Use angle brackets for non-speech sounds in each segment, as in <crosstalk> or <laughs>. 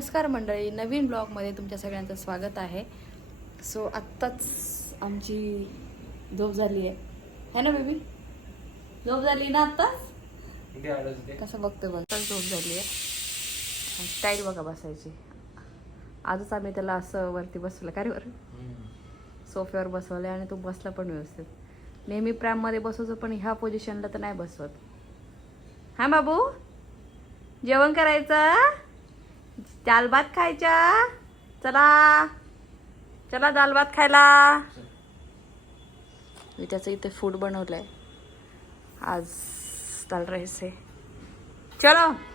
नमस्कार मंडळी नवीन ब्लॉगमध्ये तुमच्या सगळ्यांचं स्वागत आहे. सो आत्ताच आमची झोप झाली आहे. है ना बेबी? झोप झाली ना आत्ताच? कसं बघतोय बघ झोप झाली आहे. स्टाईल बघा बसायची. आजच आम्ही त्याला असं वरती बसवलं. का रे वर? सोफ्यावर बसवलं आणि तो बसला पण व्यवस्थित. नेहमी प्रॅममध्ये बसवतो पण ह्या पोझिशनला तर नाही बसवत. हा बाबू? जेवण करायचं? दाल भात खायच्या? चला. चला दाल भात खायला. मी त्याचं इथे फूड बनवलंय. आज दाल राईस आहे. चलो.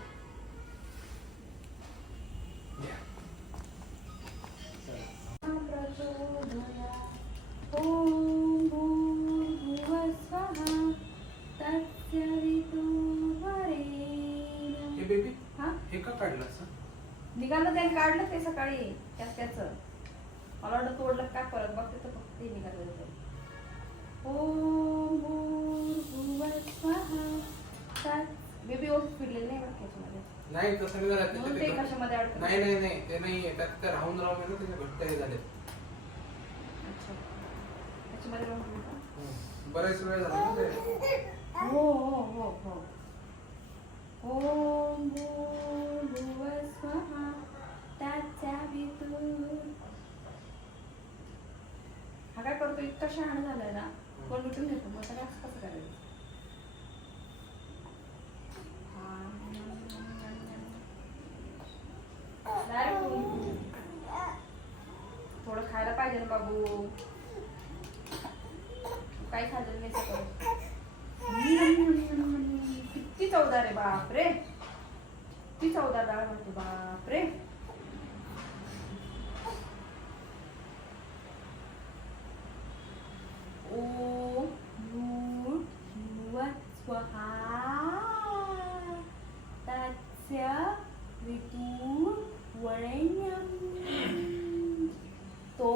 काढलं ते सकाळी. त्याच त्याच मला वाटतं तोडलं काय परत बघते तर फक्त ते निघालं ते ओम भूर्भुवः स्वः तत्- बेबी ओस फिरलेलं नाही बघ त्याच्यामध्ये नाही तसं नाही झालं. म्हणून ते त्याच्यात ते- कशामध्ये अडकलं? नाही नाही नाही. ते नाही त्यात ते राहून राहून आहे ना त्याचे घट्ट हे झाले अच्छा. त्याच्यामध्ये होतं का? बरेच वेळ झाला ना ते. हो हो हो हो. ओम भूर्भुवः स्वः तत्सवितुर् हा काय करतो? इतका शहाणा झालाय ना. कोण लुटून घेतो. मग त्याला असं कसं करायचं? थोडं खायला पाहिजे ना बाबू. काय खाल्लं नाही सकाळी किती चवदार आहे बापरे. किती चौदा डाळ म्हणते बापरे ओ भू भुवः स्वहा तस्य वितुर्वरेण्यं तो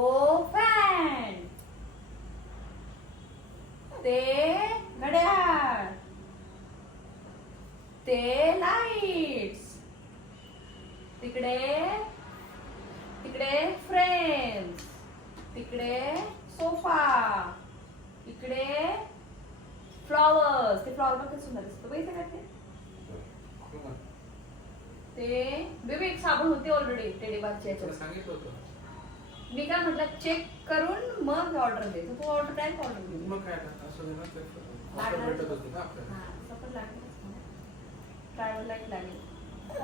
फॅन ते घड्याळ ते लाईट्स तिकडे तिकडे फ्रेम्स तिकडे सोफा इकडे ते फ्लॉवर बघ सुंदर दिसतो बघितलं का ते ते बेबी एक साबण होती ऑलरेडी टेडी बागच्या तुला याच्यात सांगितलं होतं मी काय म्हटलं चेक करून मग ऑर्डर दे तर तू ऑर्डर डायरेक्ट ऑर्डर दे मग काय आता असं नाही ना ते offer लागणार. भेटत होती ना आपल्याला हा, सपन लागेलच मला. Travel light लागेल.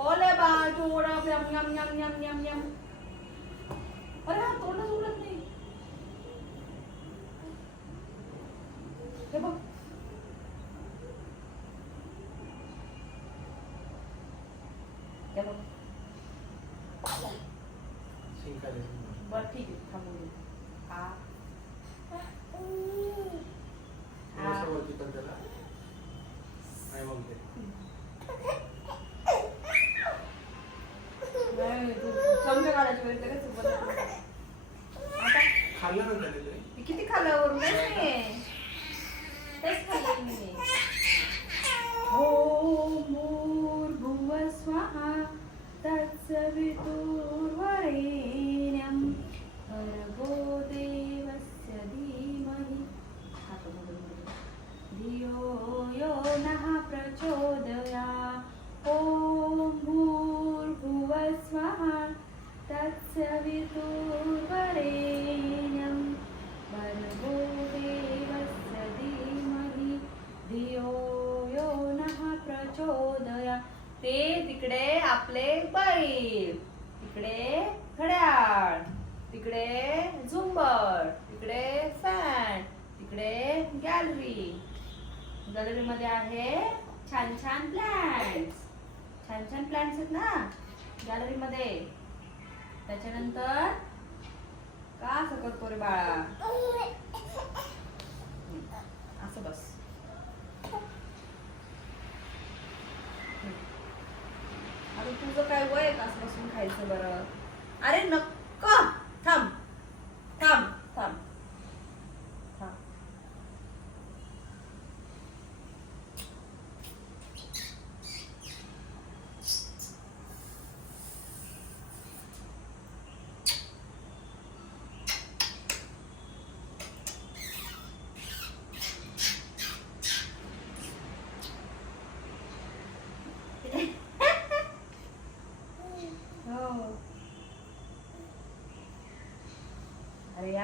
ओले बा, जोडा, यम, यम, यम, यम, यम, यम. अरे हा तोंडच उघडत नाही. हे बघ. हे बघ. शिंकाले बरं ठीक आहे थांबून दे. हा. थोडंसं वरती कर त्याला नाही मग ते नाही, तू चमचे काढायचे वेळी लगेच उभं राहतो. आता खाल्लं ना त्याने ते मी किती खाल्लं वरून काहीच नाहीये. काहीच खाल्लं नाहीये. ॐ भूर्भुवः स्वः तत्सवितुर्वरेण्यं भर्गो देवस्य धीमहि धियो यो नः प्रचोदयात् ॐ भूर्भुवः स्वः तत्सवितुर्वरेण्यं भर्गो देवस्य धीमहि धियो यो नः प्रचोदया ते तिकडे आपले बैल तिकडे घड्याळ तिकडे झुंबर तिकडे फॅन तिकडे गॅलरी गॅलरी मध्ये आहे छान छान प्लॅन्ट छान छान प्लॅन्ट्स आहेत ना गॅलरी मध्ये. त्याच्यानंतर का सकत पोरे बाळा? असं बस. अरे तुझं काय वय का असं बसून खायचं बरं? अरे नक्की थांब थांब थांब थांब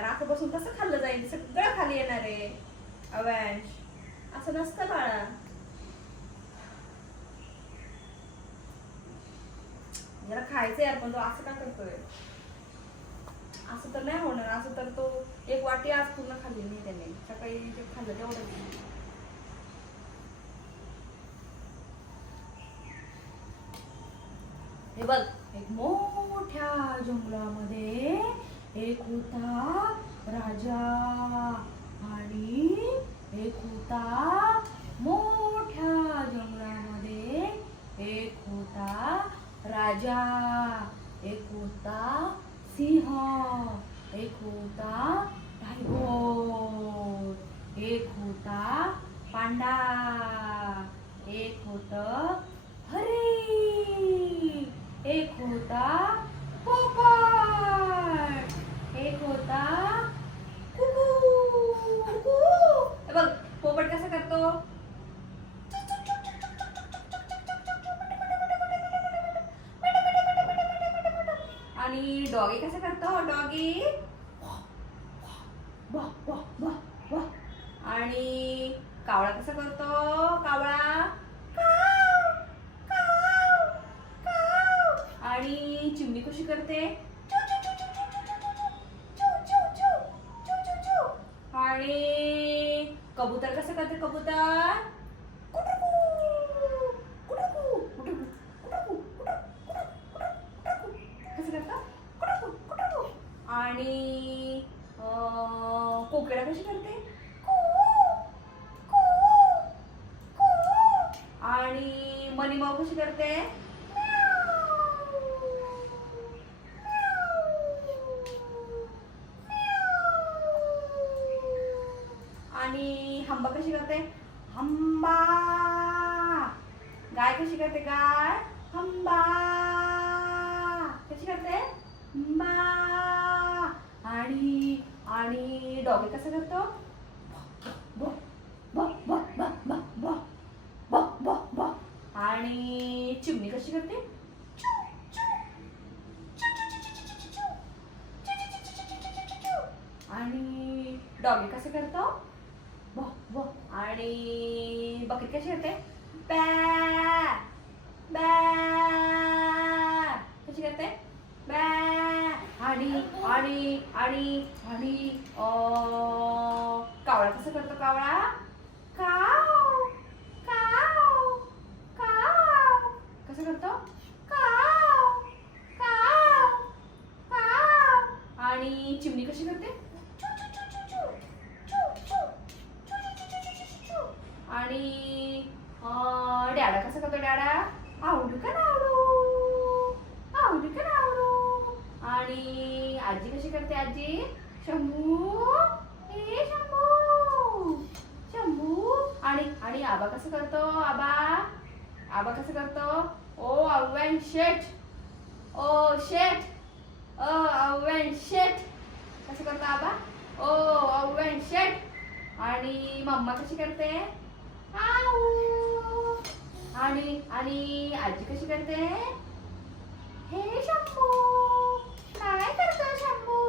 अरे यार आता बसून कसं खाल्लं जाईल सगळं खाली येणार आहे. अवॅश. असं नसतं बाळा. जरा खायचं यार पण तो असं का करतोय? असं तर नाही होणार असं तर तो एक वाटी आज पूर्ण खाल्ली नाही त्याने. सकाळी जे खाल्लं तेवढं हे बघ एक मोठ्या जंगलामध्ये एक होता राजा आणि एक होता मोठ्या जंगलामध्ये एक होता राजा एक होता सिंह एक होता टायगर एक होता पांडा एक होत हरी एक होता पोपट. एक होता बघ पोपट कसा करतो? आणि डॉगी कसा करतो? डॉगी कबूतर कसं करते कबूतर कशी करते? हंबा. गाय कशी करते गाय? हंबा. कशी करते? आणि आणि डॉगे कसं करतो? आणि चिमणी कशी करते? आणि डॉगे कसं करतो? आणि बकरी कशी करते बॅ बॅ कशी करते? बॅ आणि आणि आणि आणि अं, कावळा कसं करतो कावळा? काव काव काव. कसं करतो? काव काव काव. आणि चिमणी कशी करते? आणि डॅडा कसं करतो डॅडा? आवडू का नावडू आवडू? का नावडू आणि आजी कशी करते आजी? शंभू ए शंभू शंभू. आणि आणि आबा कसं करतो? आबा आबा कसं करतो? ओ अव्वॅन शेट ओ शेट ओ अव्वॅन शेट कसं करतो आबा? ओ अव्वॅन शेट आणि मम्मा कशी करते? आणि आणि आजी कशी करते? हे शंभू काय करतो शंभू?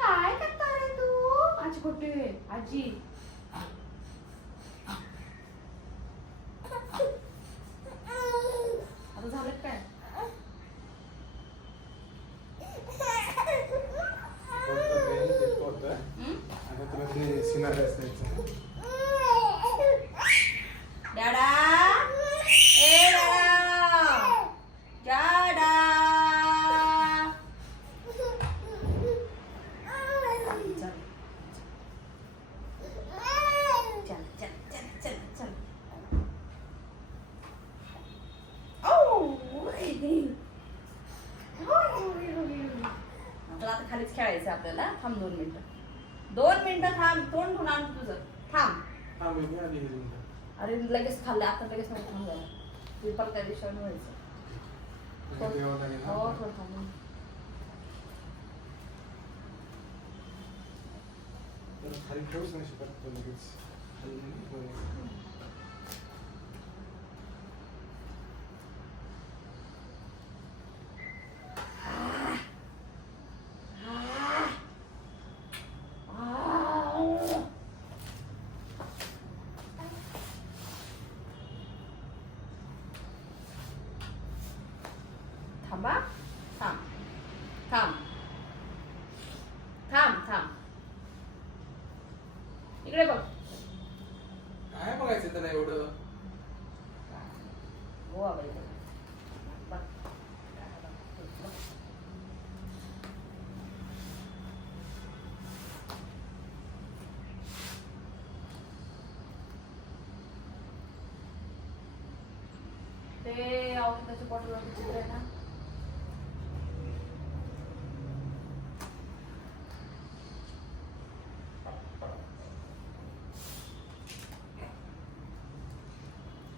काय करतो रे तू? आजी कुठे? आजी. आता झालं काय? आता तुला ते सिनारी असायचं. डॅडा ए डॅडा डॅडा चल चल चल चल चल चल औ! आपल्याला आता खालीच खेळायचं आपल्याला. थांब दोन मिनिटं. दोन मिनिटं थांब. तोंड आण तुझं. थांब. हा, मी. अरे लगेच खाल्लं आता लगेच नको थांब जरा ते परत त्या दिवशी व्हायचं म्हणजे लागेल ना. हो. थोडं थांबून तर खाली ठेवूच नाही शकत लगेच. खाली नाही ठेवायचं. थांब थांब थांब थांब इकडे बघ काय बघायचं त्याला एवढं गोवा बाई बघ. ते औषधाच्या बॉटलवरती चित्र आहे ना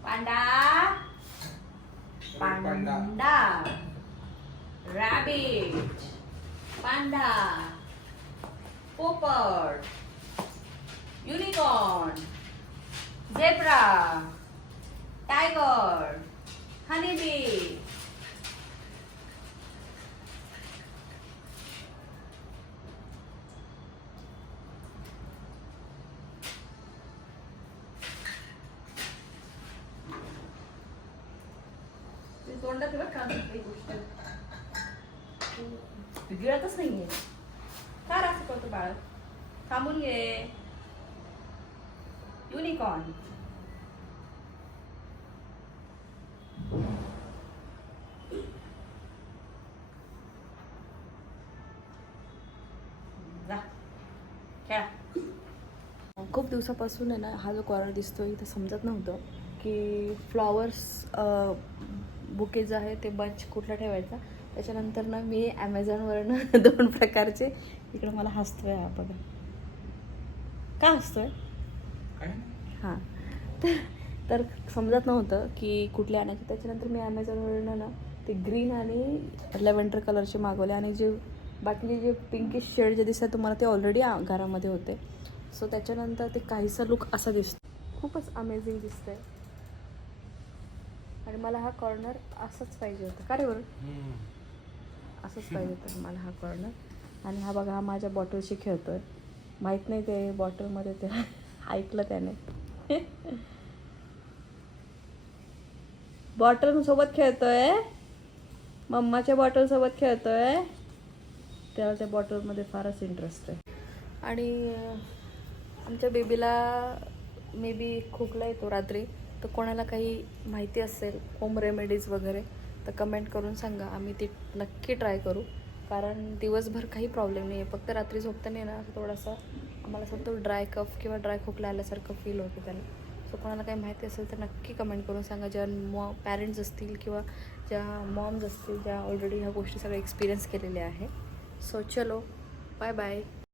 panda panda panda rabbit panda पोपट युनिकॉर्न झेब्रा टायगर हनीबी ते तोंडात बघ का ही गोष्ट गिळतच नाहीये. का असं करतो बाळ? थांबून घे. युनिकॉर्न खूप दिवसापासून आहे ना हा जो कॉर्नर दिसतोय इथं समजत नव्हतं की फ्लॉवर्स बुके जे आहे ते बंच कुठला ठेवायचा? त्याच्यानंतर ना मी ॲमेझॉनवरनं <laughs> दोन प्रकारचे इकडं मला हसतोय हा बघा. का हसतोय? हां. तर तर समजत नव्हतं की कुठले आणायचे. त्याच्यानंतर मी ॲमेझॉनवरनं ना ते ग्रीन आणि लेव्हेंडर कलरचे मागवले आणि जे बाकीचे जे पिंकिश शेड जे दिसतात तुम्हाला ते ऑलरेडी घरामध्ये होते. सो त्याच्यानंतर ते काहीसा लुक असा दिसतो. खूपच अमेझिंग दिसतंय. आणि मला हा कॉर्नर असाच पाहिजे होता. का रे बरं? असंच पाहिजे होतं मला हा कॉर्नर आणि हा बघा हा माझ्या बॉटलशी खेळतो आहे माहीत नाही ते बॉटलमध्ये ते <laughs> ऐकलं त्याने. <laughs> बॉटलसोबत खेळतो खेळतोय. मम्माच्या बॉटलसोबत खेळतो खेळतोय. त्याला त्या बॉटलमध्ये फारच इंटरेस्ट आहे. आणि आमच्या बेबीला मे बी खोकला येतो रात्री. तर कोणाला काही माहिती असेल होम रेमेडीज वगैरे तर कमेंट करून सांगा. आम्ही ती नक्की ट्राय करू. कारण दिवसभर काही प्रॉब्लेम नाही आहे फक्त रात्री झोपताना ना असं थोडासा आम्हाला असं तो ड्राय कफ किंवा ड्राय खोकला आल्यासारखं फील होतं त्याला. सो कोणाला काही माहिती असेल तर नक्की कमेंट करून सांगा. ज्या मॉ पॅरेंट्स असतील किंवा ज्या मॉम्स असतील ज्या ऑलरेडी ह्या गोष्टी सगळ्या एक्सपिरियन्स केलेल्या आहे. सो चलो. Bye bye